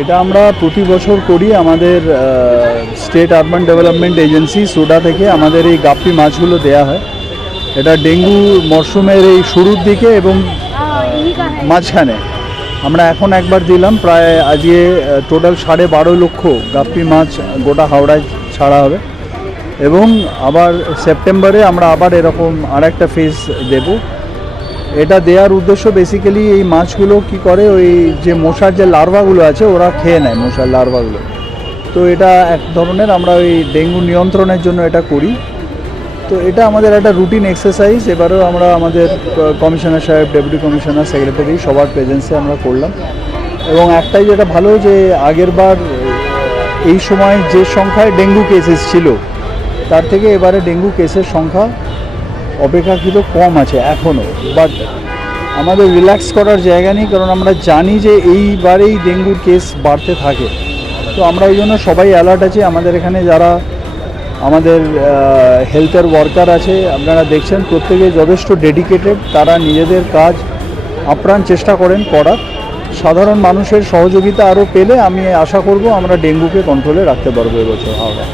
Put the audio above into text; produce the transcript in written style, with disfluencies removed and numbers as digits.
এটা আমরা প্রতি বছর করি। আমাদের state urban development agency soda থেকে আমাদের এই গাপ্পি মাছগুলো দেয়া হয়। এটা ডেঙ্গু মরশুমের এই শুরুর দিকে এবং মাঝখানে আমরা এখন একবার দিলাম। প্রায় আজকে টোটাল 12.5 লক্ষ গাপ্পি মাছ গোটা হাওড়ায় ছাড়া হবে এবং আবার সেপ্টেম্বরে আমরা আবার এরকম আরেকটা ফেজ দেব। এটা দেওয়ার উদ্দেশ্য বেসিক্যালি এই মাছগুলো কি করে, ওই যে মশার যে লার্ভাগুলো আছে ওরা খেয়ে নেয় মশার লার্ভাগুলো। তো এটা এক ধরনের আমরা ওই ডেঙ্গু নিয়ন্ত্রণের জন্য এটা করি। তো এটা আমাদের একটা রুটিন এক্সারসাইজ। এবারেও আমরা আমাদের কমিশনার সাহেব, ডেপুটি কমিশনার, সেক্রেটারি সবার প্রেজেন্সে আমরা করলাম। এবং একটাই যেটা ভালো যে আগের বার এই সময় যে সংখ্যায় ডেঙ্গু কেসেস ছিল তার থেকে এবারে ডেঙ্গু কেসের সংখ্যা অপেক্ষাকৃত কম আছে এখনও। বাট আমাদের রিল্যাক্স করার জায়গা নেই, কারণ আমরা জানি যে এইবারেই ডেঙ্গুর কেস বাড়তে থাকে। তো আমরা এই জন্য সবাই অ্যালার্ট আছি। আমাদের এখানে যারা আমাদের হেলথের ওয়ার্কার আছে আপনারা দেখছেন প্রত্যেকে যথেষ্ট ডেডিকেটেড। তারা নিজেদের কাজ আপ্রাণ চেষ্টা করেন করার। সাধারণ মানুষের সহযোগিতা আরও পেলে আমি আশা করব আমরা ডেঙ্গুকে কন্ট্রোলে রাখতে পারবো এবছর হাওড়া।